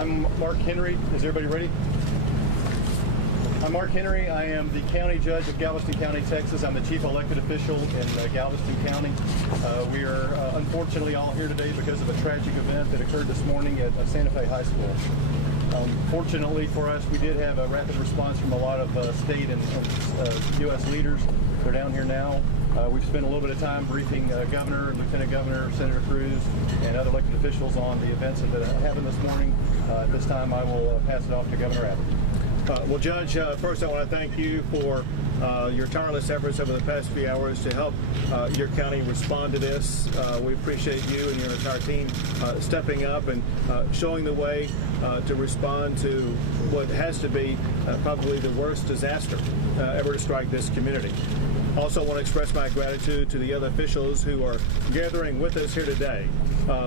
I'm Mark Henry. Is everybody ready? I'm Mark Henry. I am the county judge of Galveston County, Texas. I'm the chief elected official in Galveston County. We are unfortunately all here today because of a tragic event that occurred this morning at Santa Fe High School. Fortunately for us, we did have a rapid response from a lot of state and U.S. leaders. They're down here now. We've spent a little bit of time briefing Governor, Lieutenant Governor, Senator Cruz, and other elected officials on the events that happened this morning. At this time, I will pass it off to Governor Abbott. Well, Judge, first I want to thank you for your tireless efforts over the past few hours to help your county respond to this. We appreciate you and your entire team stepping up and showing the way to respond to what has to be probably the worst disaster ever to strike this community. Also want to express my gratitude to the other officials who are gathering with us here today.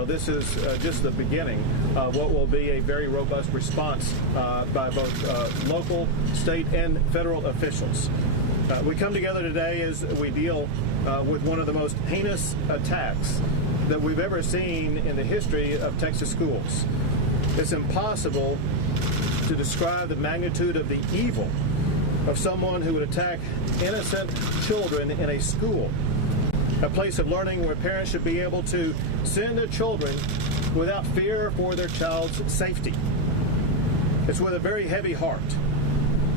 This is just the beginning of what will be a very robust response by both local, state, and federal officials. We come together today as we deal with one of the most heinous attacks that we've ever seen in the history of Texas schools. It's impossible to describe the magnitude of the evil of someone who would attack innocent children in a school, a place of learning where parents should be able to send their children without fear for their child's safety. It's with a very heavy heart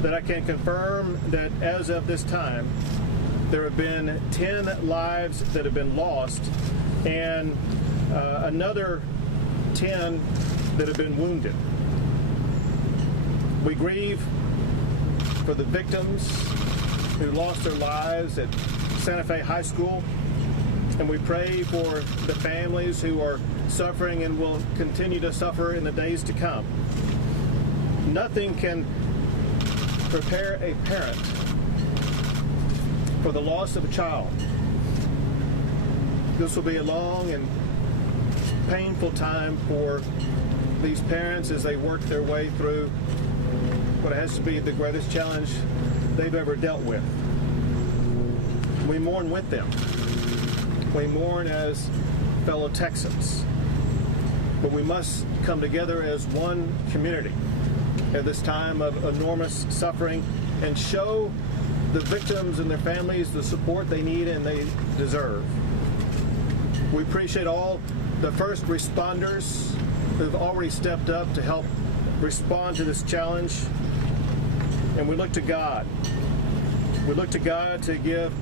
that I can confirm that as of this time, there have been 10 lives that have been lost and another 10 that have been wounded. We grieve for the victims who lost their lives at Santa Fe High School, and we pray for the families who are suffering and will continue to suffer in the days to come. Nothing can prepare a parent for the loss of a child. This will be a long and painful time for these parents as they work their way through what has to be the greatest challenge they've ever dealt with. We mourn with them. We mourn as fellow Texans. But we must come together as one community at this time of enormous suffering and show the victims and their families the support they need and they deserve. We appreciate all the first responders who've already stepped up to help respond to this challenge. And we look to God. We look to God to give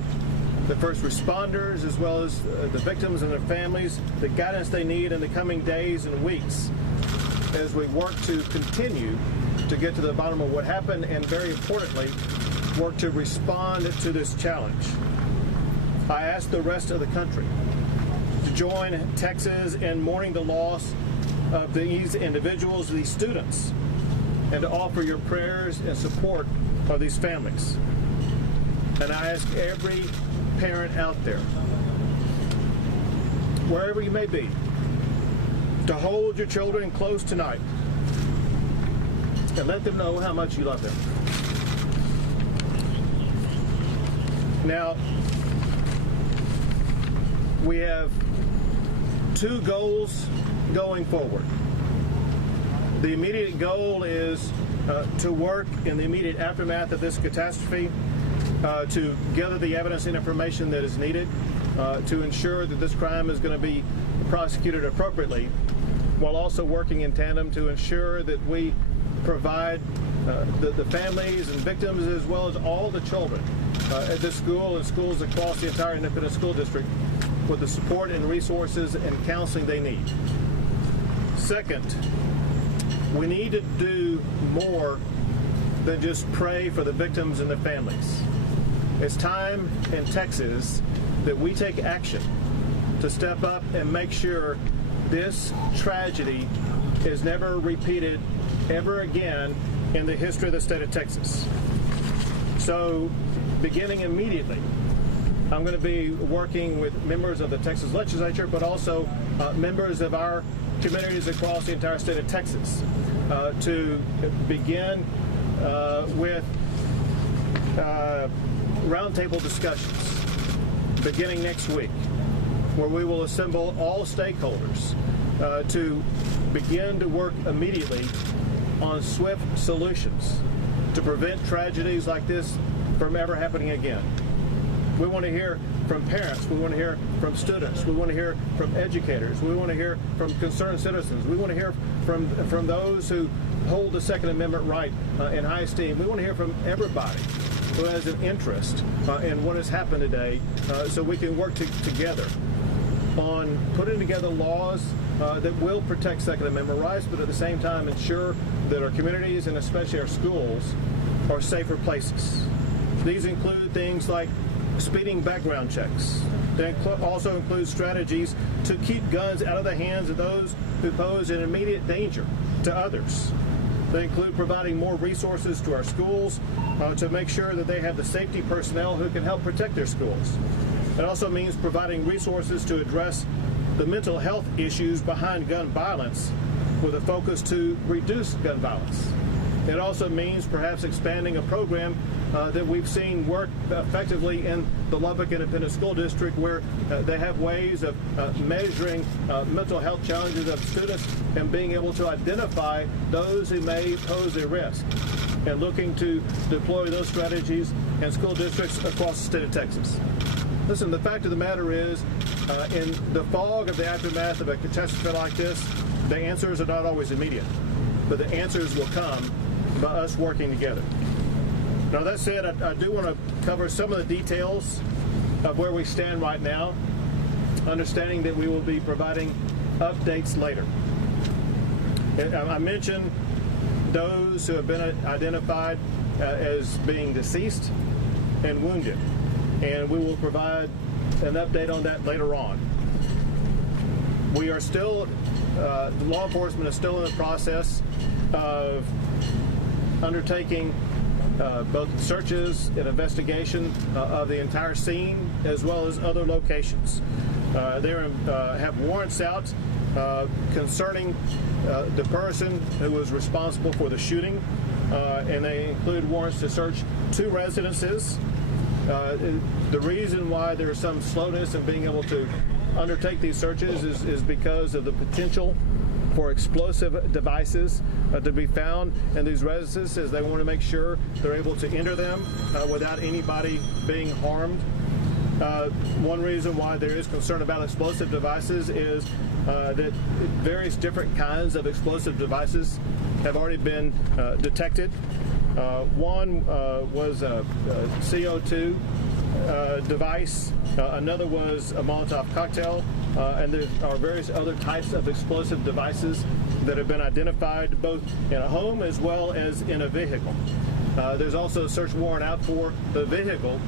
the first responders as well as the victims and their families the guidance they need in the coming days and weeks as we work to continue to get to the bottom of what happened and, very importantly, work to respond to this challenge. I ask the rest of the country to join Texas in mourning the loss of these individuals, these students, and to offer your prayers and support of these families. And I ask every parent out there, wherever you may be, to hold your children close tonight and let them know how much you love them. Now, we have two goals going forward. The immediate goal is to work in the immediate aftermath of this catastrophe to gather the evidence and information that is needed to ensure that this crime is going to be prosecuted appropriately, while also working in tandem to ensure that we provide the families and victims as well as all the children at this school and schools across the entire independent school district with the support and resources and counseling they need. Second, we need to do more than just pray for the victims and the families. It's time in Texas that we take action to step up and make sure this tragedy is never repeated ever again in the history of the state of Texas. So, beginning immediately, I'm going to be working with members of the Texas legislature, but also members of our communities across the entire state of Texas to begin with roundtable discussions beginning next week where we will assemble all stakeholders to begin to work immediately on swift solutions to prevent tragedies like this from ever happening again. We want to hear from parents. We want to hear from students. We want to hear from educators. We want to hear from concerned citizens. We want to hear from those who hold the Second Amendment right in high esteem. We want to hear from everybody who has an interest in what has happened today, so we can work together on putting together laws that will protect Second Amendment rights, but at the same time ensure that our communities and especially our schools are safer places. These include things like speeding background checks. They also include strategies to keep guns out of the hands of those who pose an immediate danger to others. They include providing more resources to our schools to make sure that they have the safety personnel who can help protect their schools. It also means providing resources to address the mental health issues behind gun violence with a focus to reduce gun violence. It also means perhaps expanding a program that we've seen work effectively in the Lubbock Independent School District, where they have ways of measuring mental health challenges of students and being able to identify those who may pose a risk, and looking to deploy those strategies in school districts across the state of Texas. Listen, the fact of the matter is, in the fog of the aftermath of a catastrophe like this, the answers are not always immediate, but the answers will come by us working together. Now, that said, I do want to cover some of the details of where we stand right now, understanding that we will be providing updates later. I mentioned those who have been identified as being deceased and wounded, and we will provide an update on that later on. We are still, law enforcement is still in the process of undertaking both searches and investigation of the entire scene as well as other locations. They have warrants out concerning the person who was responsible for the shooting, and they include warrants to search 2 residences. The reason why there is some slowness in being able to undertake these searches is because of the potential for explosive devices to be found in these residences, as they want to make sure they're able to enter them without anybody being harmed. One reason why there is concern about explosive devices is that various different kinds of explosive devices have already been detected. One was a CO2 device, another was a Molotov cocktail, and there are various other types of explosive devices that have been identified both in a home as well as in a vehicle. There's also a search warrant out for the vehicle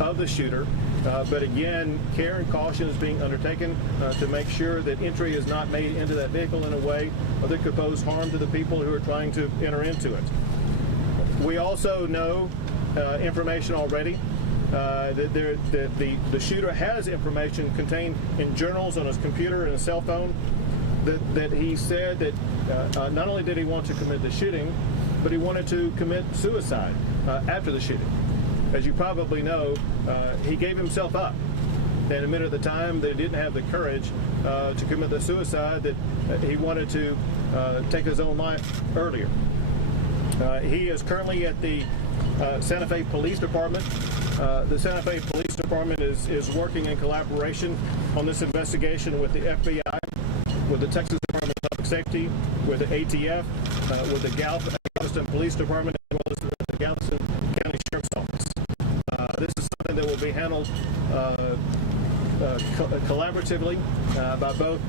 of the shooter, but again, care and caution is being undertaken to make sure that entry is not made into that vehicle in a way that could pose harm to the people who are trying to enter into it. We also know information already that the shooter has information contained in journals on his computer and his cell phone that he said that not only did he want to commit the shooting, but he wanted to commit suicide after the shooting. As you probably know, he gave himself up and admitted at the time that he didn't have the courage to commit the suicide, that he wanted to take his own life earlier. He is currently at the Santa Fe Police Department. The Santa Fe Police Department is working in collaboration on this investigation with the FBI, with the Texas Department of Public Safety, with the ATF, with the Galveston Police Department, as well as the Galveston County Sheriff's Office. This is something that will be handled collaboratively by both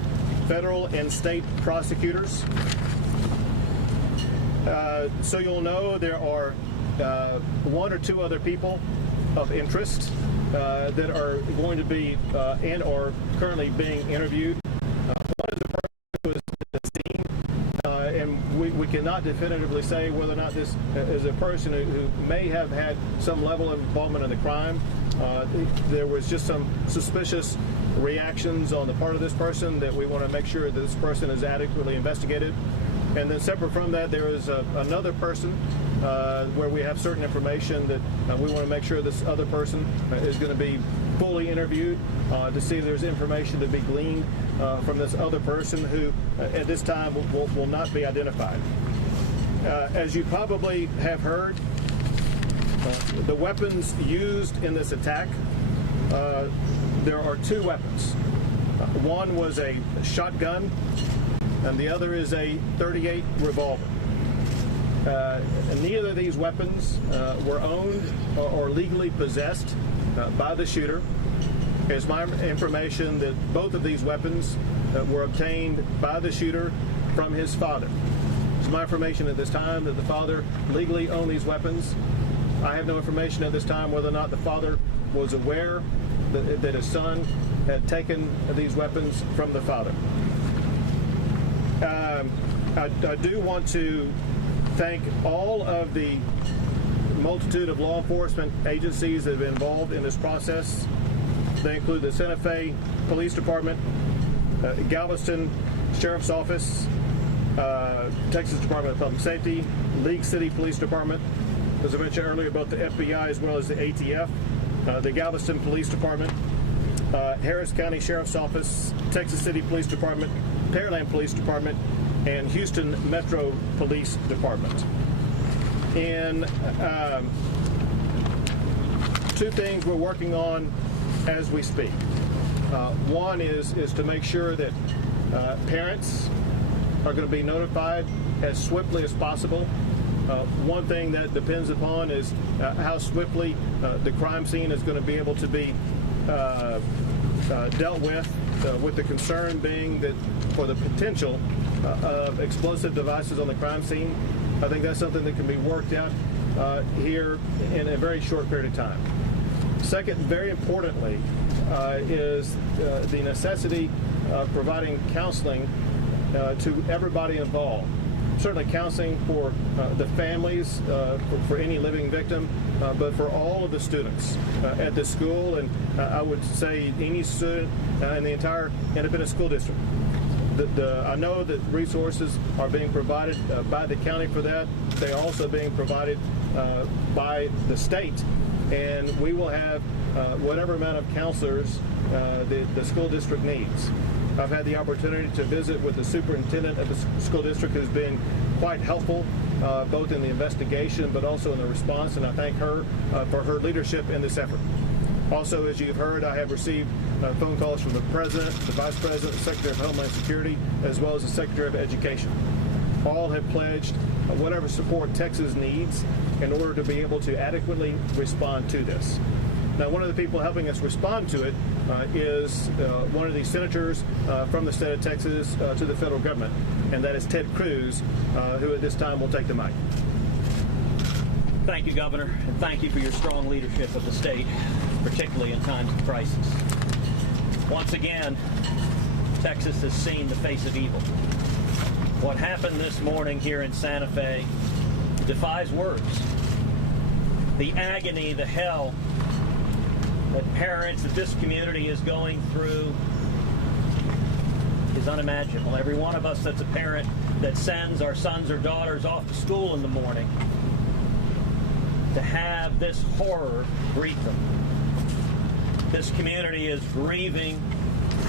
federal and state prosecutors. So you'll know there are 1 or 2 other people of interest that are going to be and are currently being interviewed. One is a person who is at the scene, and we cannot definitively say whether or not this is a person who may have had some level of involvement in the crime. There was just some suspicious reactions on the part of this person that we want to make sure that this person is adequately investigated. And then separate from that, there is another person where we have certain information that we want to make sure this other person is going to be fully interviewed to see if there's information to be gleaned from this other person who at this time will not be identified. As you probably have heard, the weapons used in this attack, there are two weapons. One was a shotgun, and the other is a .38 revolver. Neither of these weapons were owned or legally possessed by the shooter. It's my information that both of these weapons were obtained by the shooter from his father. It's my information at this time that the father legally owned these weapons. I have no information at this time whether or not the father was aware that his son had taken these weapons from the father. I do want to thank all of the multitude of law enforcement agencies that have been involved in this process. They include the Santa Fe Police Department, Galveston Sheriff's Office, Texas Department of Public Safety, League City Police Department, as I mentioned earlier, both the FBI as well as the ATF, the Galveston Police Department, Harris County Sheriff's Office, Texas City Police Department, Pearland Police Department, and Houston Metro Police Department. And two things we're working on as we speak. One is to make sure that parents are going to be notified as swiftly as possible. One thing that depends upon is how swiftly the crime scene is going to be able to be dealt with the concern being that for the potential of explosive devices on the crime scene. I think that's something that can be worked out here in a very short period of time. Second, very importantly, is the necessity of providing counseling to everybody involved. Certainly counseling for the families, for any living victim, but for all of the students at the school, and I would say any student in the entire independent school district. I know that resources are being provided by the county for that. They're also being provided by the state, and we will have whatever amount of counselors the school district needs. I've had the opportunity to visit with the superintendent of the school district, who's been quite helpful both in the investigation but also in the response, and I thank her for her leadership in this effort. Also, as you've heard, I have received phone calls from the President, the Vice President, the Secretary of Homeland Security, as well as the Secretary of Education. All have pledged whatever support Texas needs in order to be able to adequately respond to this. Now, one of the people helping us respond to it is one of the senators from the state of Texas to the federal government, and that is Ted Cruz, who at this time will take the mic. Thank you, Governor, and thank you for your strong leadership of the state, particularly in times of crisis. Once again, Texas has seen the face of evil. What happened this morning here in Santa Fe defies words. The agony, the hell that parents, that this community is going through is unimaginable. Every one of us that's a parent that sends our sons or daughters off to school in the morning, to have this horror greet them. This community is grieving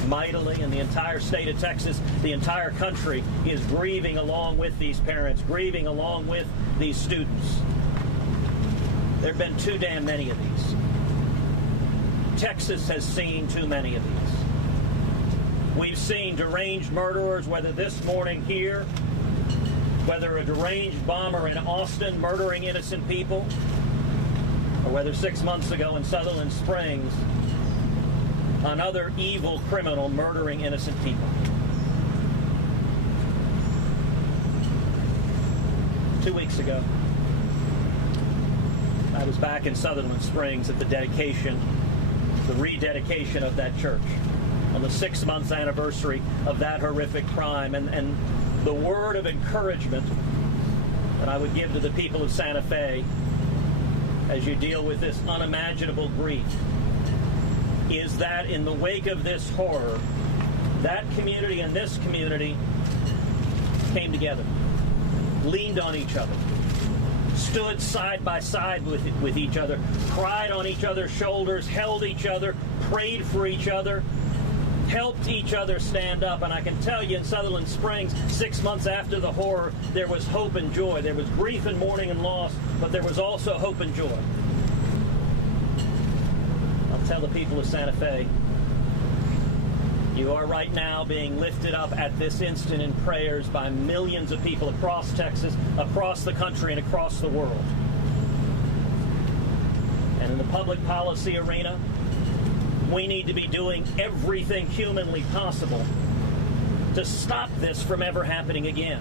mightily, and the entire state of Texas, the entire country is grieving along with these parents, grieving along with these students. There have been too damn many of these. Texas has seen too many of these. We've seen deranged murderers, whether this morning here, whether a deranged bomber in Austin murdering innocent people, or whether 6 months ago in Sutherland Springs, another evil criminal murdering innocent people. 2 weeks ago, I was back in Sutherland Springs at the rededication of that church on the 6-month anniversary of that horrific crime. And the word of encouragement that I would give to the people of Santa Fe as you deal with this unimaginable grief is that in the wake of this horror, that community and this community came together, leaned on each other, stood side by side with each other, cried on each other's shoulders, held each other, prayed for each other, helped each other stand up. And I can tell you, in Sutherland Springs, 6 months after the horror, there was hope and joy. There was grief and mourning and loss, but there was also hope and joy. I'll tell the people of Santa Fe, you are right now being lifted up at this instant in prayers by millions of people across Texas, across the country, and across the world. And in the public policy arena, we need to be doing everything humanly possible to stop this from ever happening again,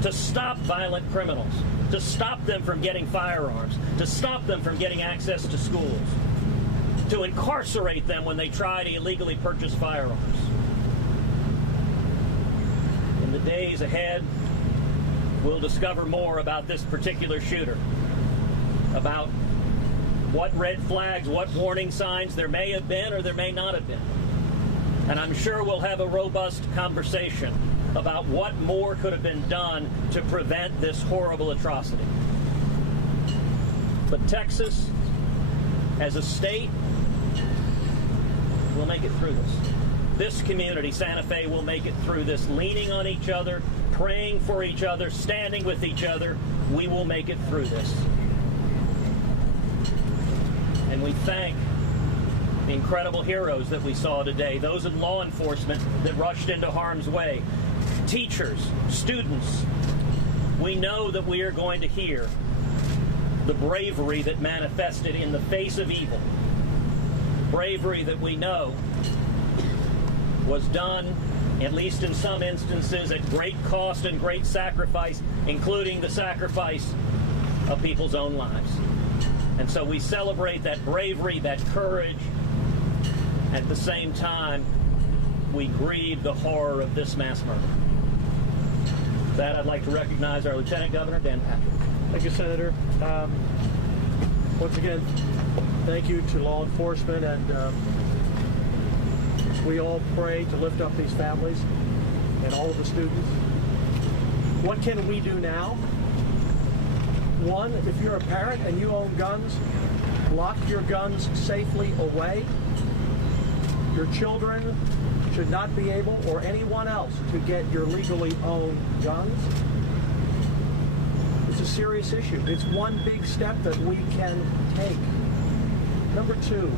to stop violent criminals, to stop them from getting firearms, to stop them from getting access to schools, to incarcerate them when they try to illegally purchase firearms. In the days ahead, we'll discover more about this particular shooter, about what red flags, what warning signs there may have been or there may not have been. And I'm sure we'll have a robust conversation about what more could have been done to prevent this horrible atrocity. But Texas, as a state, will make it through this. This community, Santa Fe, will make it through this, leaning on each other, praying for each other, standing with each other. We will make it through this. And we thank the incredible heroes that we saw today, those in law enforcement that rushed into harm's way, teachers, students. We know that we are going to hear the bravery that manifested in the face of evil, bravery that we know was done, at least in some instances, at great cost and great sacrifice, including the sacrifice of people's own lives. And so we celebrate that bravery, that courage. At the same time, we grieve the horror of this mass murder. With that, I'd like to recognize our Lieutenant Governor, Dan Patrick. Thank you, Senator. Once again, thank you to law enforcement, and we all pray to lift up these families and all of the students. What can we do now? One, if you're a parent and you own guns, lock your guns safely away. Your children should not be able, or anyone else, to get your legally owned guns. It's a serious issue. It's one big step that we can take. Number two,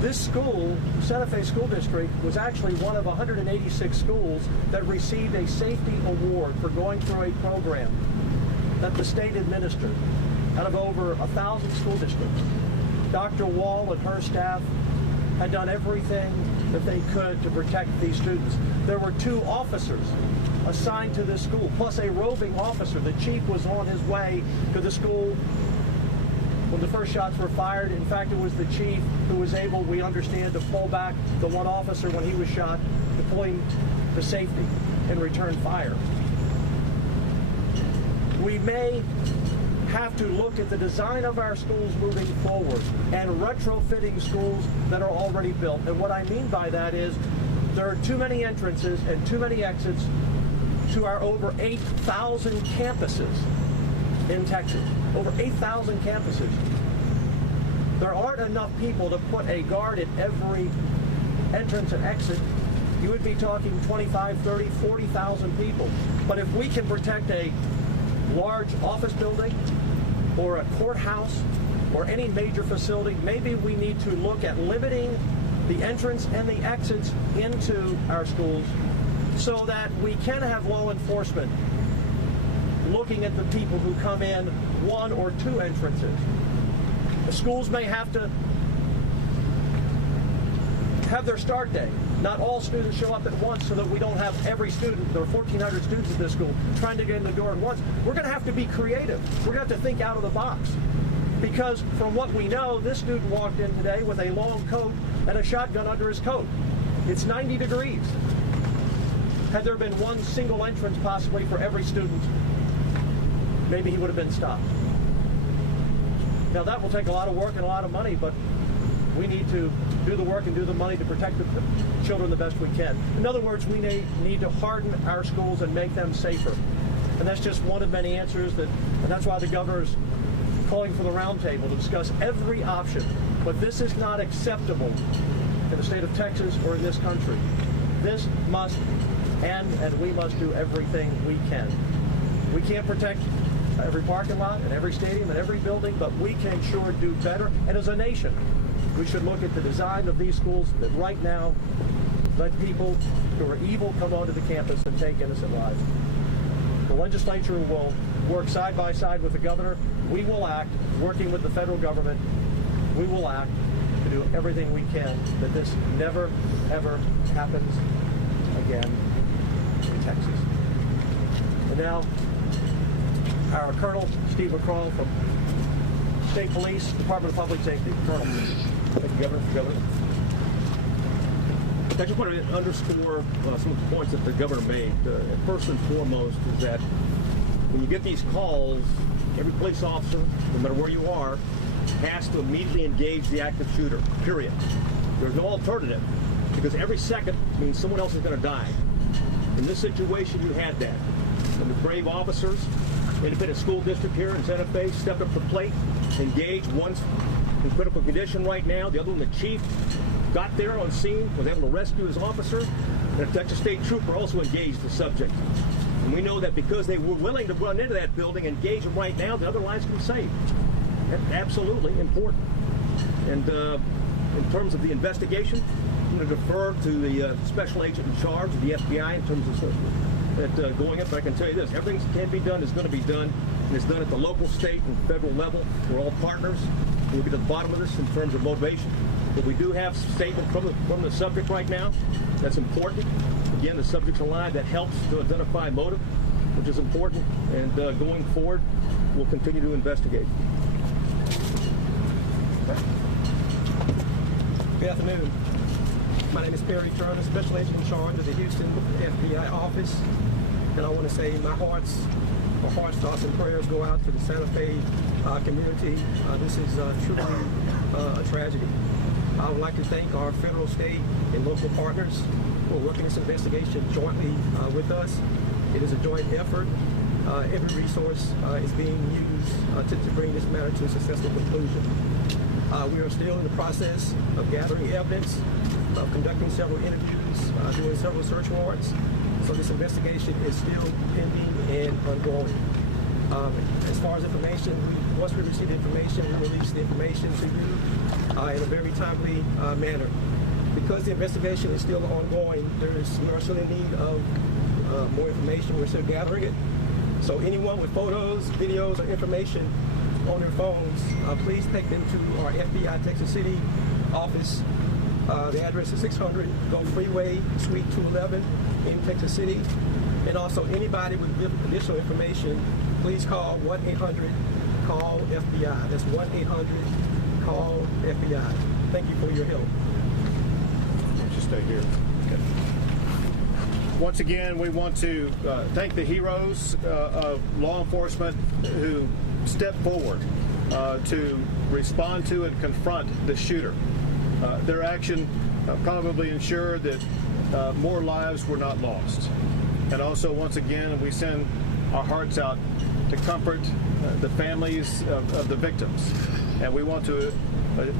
this school, Santa Fe School District, was actually one of 186 schools that received a safety award for going through a program that the state administered out of over 1,000 school districts. Dr. Wall and her staff had done everything that they could to protect these students. There were 2 officers assigned to this school, plus a roving officer. The chief was on his way to the school when the first shots were fired. In fact, it was the chief who was able, we understand, to pull back the one officer when he was shot, deploying to safety and return fire. We may have to look at the design of our schools moving forward and retrofitting schools that are already built. And what I mean by that is there are too many entrances and too many exits to our over 8,000 campuses in Texas. Over 8,000 campuses. There aren't enough people to put a guard at every entrance and exit. You would be talking 25, 30, 40,000 people. But if we can protect a large office building or a courthouse or any major facility, maybe we need to look at limiting the entrance and the exits into our schools so that we can have law enforcement looking at the people who come in 1 or 2 entrances. The schools may have to have their start day. Not all students show up at once so that we don't have every student, there are 1,400 students at this school, trying to get in the door at once. We're going to have to be creative. We're going to have to think out of the box. Because from what we know, this student walked in today with a long coat and a shotgun under his coat. It's 90 degrees. Had there been one single entrance possibly for every student, maybe he would have been stopped. Now that will take a lot of work and a lot of money, but we need to do the work and do the money to protect the children the best we can. In other words, we need to harden our schools and make them safer. And that's just one of many answers, and that's why the governor's calling for the roundtable to discuss every option. But this is not acceptable in the state of Texas or in this country. This must end, and we must do everything we can. We can't protect every parking lot and every stadium and every building, but we can sure do better. And as a nation, we should look at the design of these schools that right now let people who are evil come onto the campus and take innocent lives. The legislature will work side by side with the governor. We will act, working with the federal government. We will act to do everything we can that this never, ever happens again in Texas. And now, our Colonel Steve McCraw from State Police, Department of Public Safety. Colonel. Thank you, Governor. I just want to underscore some of the points that the governor made. First and foremost is that when you get these calls, every police officer, no matter where you are, has to immediately engage the active shooter, period. There's no alternative, because every second means someone else is going to die. In this situation, you had that. And the brave officers, independent school district here in Santa Fe, stepped up to the plate, engaged. One's in critical condition right now. The other one, the chief, got there on scene, was able to rescue his officer. And a Texas State trooper also engaged the subject. And we know that because they were willing to run into that building, engage them right now, the other lives can be saved. That's absolutely important. And in terms of the investigation, I'm going to defer to the special agent in charge of the FBI in terms of going up. But I can tell you this, everything that can be done is going to be done, and it's done at the local, state, and federal level. We're all partners. We'll get to the bottom of this in terms of motivation. But we do have a statement from the subject right now. That's important. Again, the subject's alive. That helps to identify motive, which is important. And going forward, we'll continue to investigate. Good afternoon. My name is Perry Turner, Special Agent in charge of the Houston FBI office. And I want to say my heart, thoughts, and prayers go out to the Santa Fe community. This is truly a tragedy. I would like to thank our federal, state, and local partners who are working this investigation jointly with us. It is a joint effort. Every resource is being used to bring this matter to a successful conclusion. We are still in the process of gathering evidence, of conducting several interviews, doing several search warrants. So this investigation is still pending and ongoing. As far as information, once we receive the information, we release the information to you in a very timely manner. Because the investigation is still ongoing, we are still in need of more information. We're still gathering it. So anyone with photos, videos, or information on their phones, please take them to our FBI Texas City office. The address is 600 Gulf Freeway, Suite 211 in Texas City. And also anybody with additional information, please call 1-800-CALL-FBI. That's 1-800-CALL-FBI. Thank you for your help. Just stay here. Okay. Once again, we want to thank the heroes of law enforcement who stepped forward to respond to and confront the shooter. Their action probably ensured that more lives were not lost. And also, once again, we send our hearts out to comfort the families of the victims. And we want to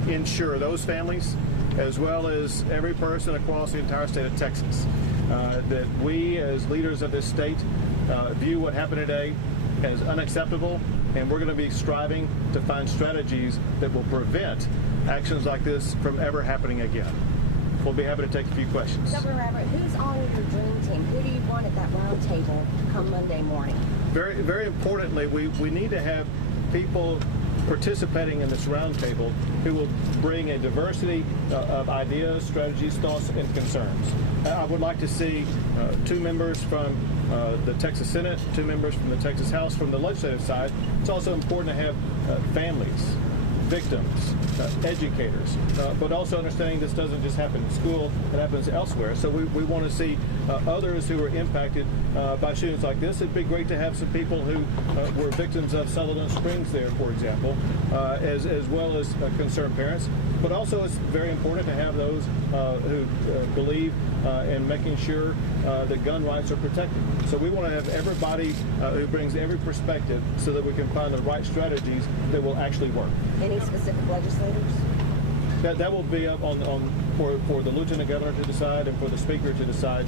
ensure those families, as well as every person across the entire state of Texas, that we as leaders of this state view what happened today as unacceptable, and we're going to be striving to find strategies that will prevent actions like this from ever happening again. We'll be happy to take a few questions. Governor Abbott, who's on your dream team? Who do you want at that round table come Monday morning? Very, very importantly, we need to have people participating in this roundtable who will bring a diversity of ideas, strategies, thoughts, and concerns. I would like to see 2 members from the Texas Senate, 2 members from the Texas House. From the legislative side, it's also important to have families, victims, educators, but also understanding this doesn't just happen in school, it happens elsewhere. So we want to see others who were impacted by shootings like this. It'd be great to have some people who were victims of Sutherland Springs there, for example, as well as concerned parents. but also it's very important to have those who believe in making sure that gun rights are protected. So we want to have everybody who brings every perspective so that we can find the right strategies that will actually work. Any specific legislators? That will be up for the Lieutenant Governor to decide and for the Speaker to decide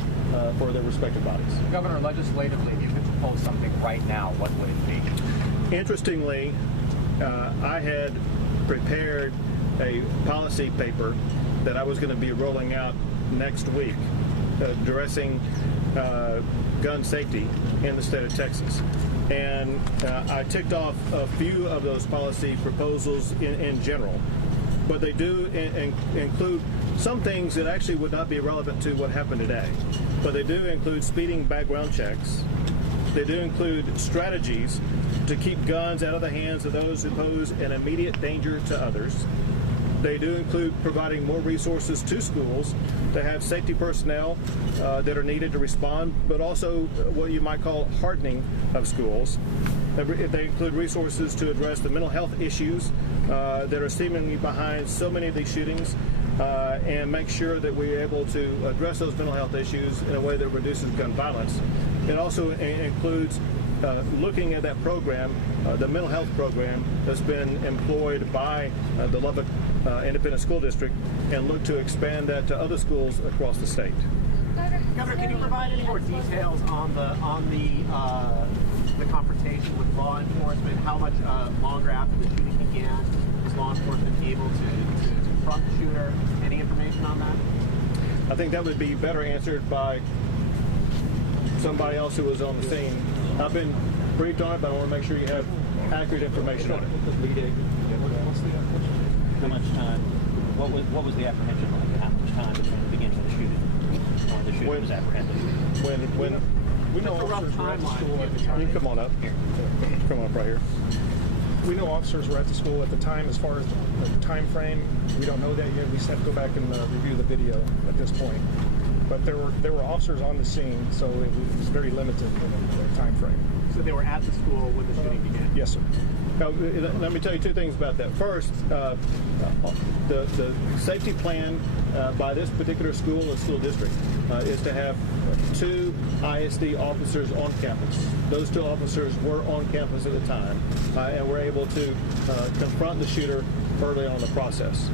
for their respective bodies. Governor, legislatively, if you could propose something right now, what would it be? Interestingly, I had prepared a policy paper that I was going to be rolling out next week addressing gun safety in the state of Texas. And I ticked off a few of those policy proposals in general. But they do include some things that actually would not be relevant to what happened today. But they do include speeding background checks. They do include strategies to keep guns out of the hands of those who pose an immediate danger to others. They do include providing more resources to schools to have safety personnel that are needed to respond, but also what you might call hardening of schools. They include resources to address the mental health issues that are seemingly behind so many of these shootings and make sure that we're able to address those mental health issues in a way that reduces gun violence. It also includes looking at that program, the mental health program that's been employed by the Lubbock Independent School District, and look to expand that to other schools across the state. Governor, can you provide any more details on the confrontation with law enforcement? How much longer after the shooting began was law enforcement able to confront the shooter? Any information on that? I think that would be better answered by somebody else who was on the scene. I've been briefed on it, but I want to make sure you have accurate information on it. How much time? What was the apprehension like? How much time between the beginning of the shooting or the shooter was apprehended? When we know officers were at the school at the time. You can come on up. Come on up right here. We know officers were at the school at the time. As far as the time frame, we don't know that yet. We just have to go back and review the video at this point. But there were officers on the scene, so it was very limited in the time frame. So they were at the school when the shooting began? Yes, sir. Now, let me tell you two things about that. First, the safety plan by this particular school and school district is to have 2 ISD officers on campus. Those 2 officers were on campus at the time and were able to confront the shooter early on in the process.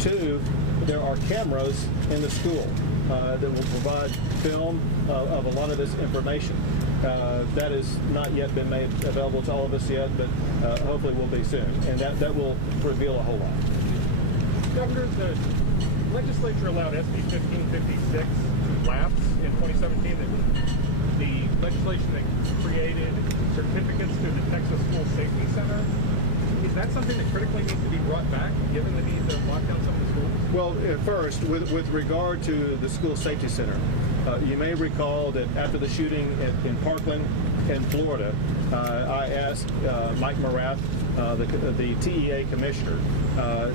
2, there are cameras in the school that will provide film of a lot of this information. That has not yet been made available to all of us yet, but hopefully will be soon, and that will reveal a whole lot. Governor, the legislature allowed SB 1556 to lapse in 2017. The legislation that created certificates through the Texas School Safety Center. Is that something that critically needs to be brought back, given the need to lock down some of the schools? Well, first, with regard to the school safety center, you may recall that after the shooting in Parkland in Florida, I asked Mike Morath, the TEA commissioner,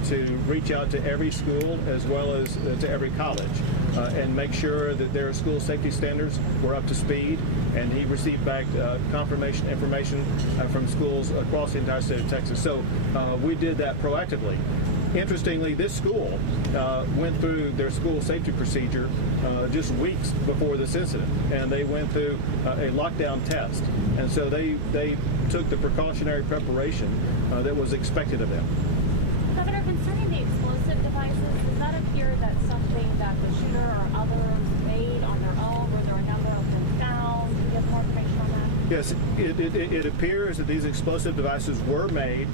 to reach out to every school as well as to every college and make sure that their school safety standards were up to speed. And he received back confirmation information from schools across the entire state of Texas. So we did that proactively. Interestingly, this school went through their school safety procedure just weeks before this incident, and they went through a lockdown test. And so they took the precautionary preparation that was expected of them. Governor, concerning the explosive devices, does that appear that something that the shooter or others made on their own? Were there a number of them found? Do you have more information on that? Yes, it appears that these explosive devices were made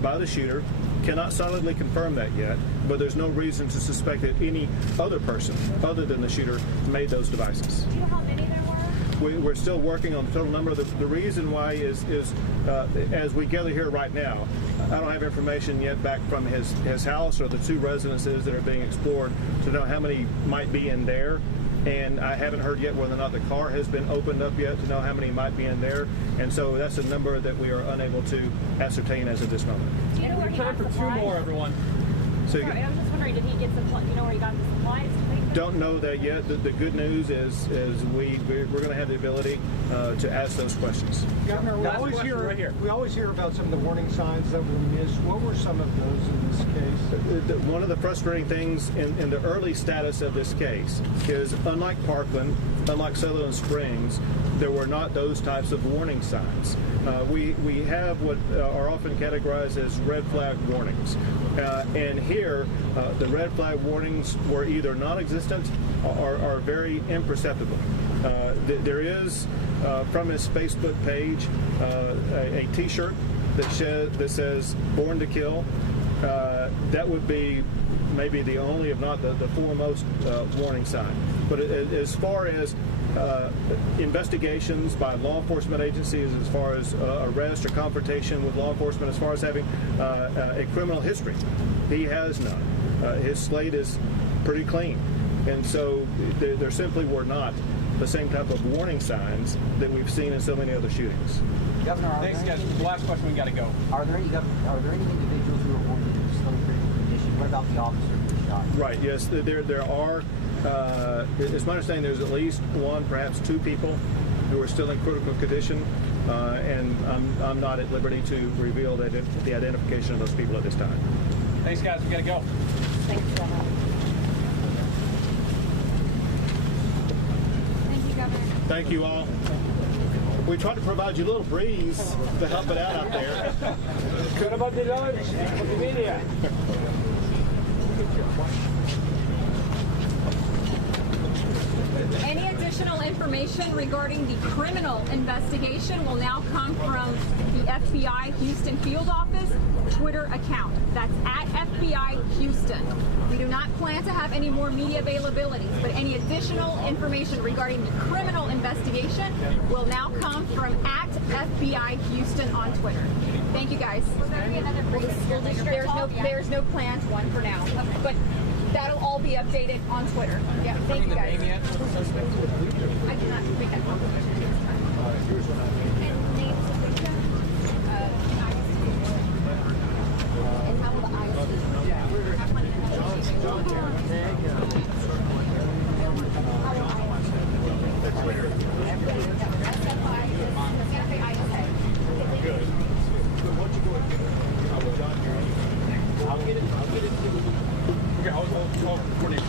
by the shooter. Cannot solidly confirm that yet, but there's no reason to suspect that any other person other than the shooter made those devices. Do you know how many there were? We're still working on the total number. The reason why is as we gather here right now, I don't have information yet back from his house or the 2 residences that are being explored to know how many might be in there. And I haven't heard yet whether or not the car has been opened up yet to know how many might be in there. And so that's a number that we are unable to ascertain as of this moment. Do you know where he got supplies? Everyone. Sorry, I was just wondering, did he get supplies? Do you know where he got the supplies to make don't know that yet. The good news is we're going to have the ability to ask those questions. Governor, we always hear about some of the warning signs that were missed. What were some of those in this case? One of the frustrating things in the early status of this case is, unlike Parkland, unlike Sutherland Springs, there were not those types of warning signs. We have what are often categorized as red flag warnings. And here, the red flag warnings were either non-existent or very imperceptible. There is, from his Facebook page, a T-shirt that says "Born to Kill." That would be maybe the only, if not the foremost, warning sign. But as far as investigations by law enforcement agencies, as far as arrest or confrontation with law enforcement, as far as having a criminal history, he has none. His slate is pretty clean. And so there simply were not the same type of warning signs that we've seen in so many other shootings. Governor, thanks, guys. The last question, we got to go. Are there any individuals who are wounded in still in critical condition? What about the officer who was shot? Right. Yes, there are. It's my understanding there's at least one, perhaps two people who are still in critical condition, and I'm not at liberty to reveal the identification of those people at this time. Thanks, guys. We got to go. Thank you, Governor. Thank you, Governor. Thank you all. We tried to provide you a little breeze to help it out there. What about the lunch for the media? Any additional information regarding the criminal investigation will now come from the FBI Houston Field Office Twitter account. That's at FBI Houston. We do not plan to have any more media availability, but any additional information regarding the criminal investigation will now come from at FBI Houston on Twitter. Thank you, guys. Will there be another school district talk? There's no plans, one for now. Okay. But that'll all be updated on Twitter. Yeah, thank you, guys. I cannot make that confirmation at this time. And names of the And how will the eyes be? Good. Why don't you go ahead? I'll get it. Okay, I'll coordinate.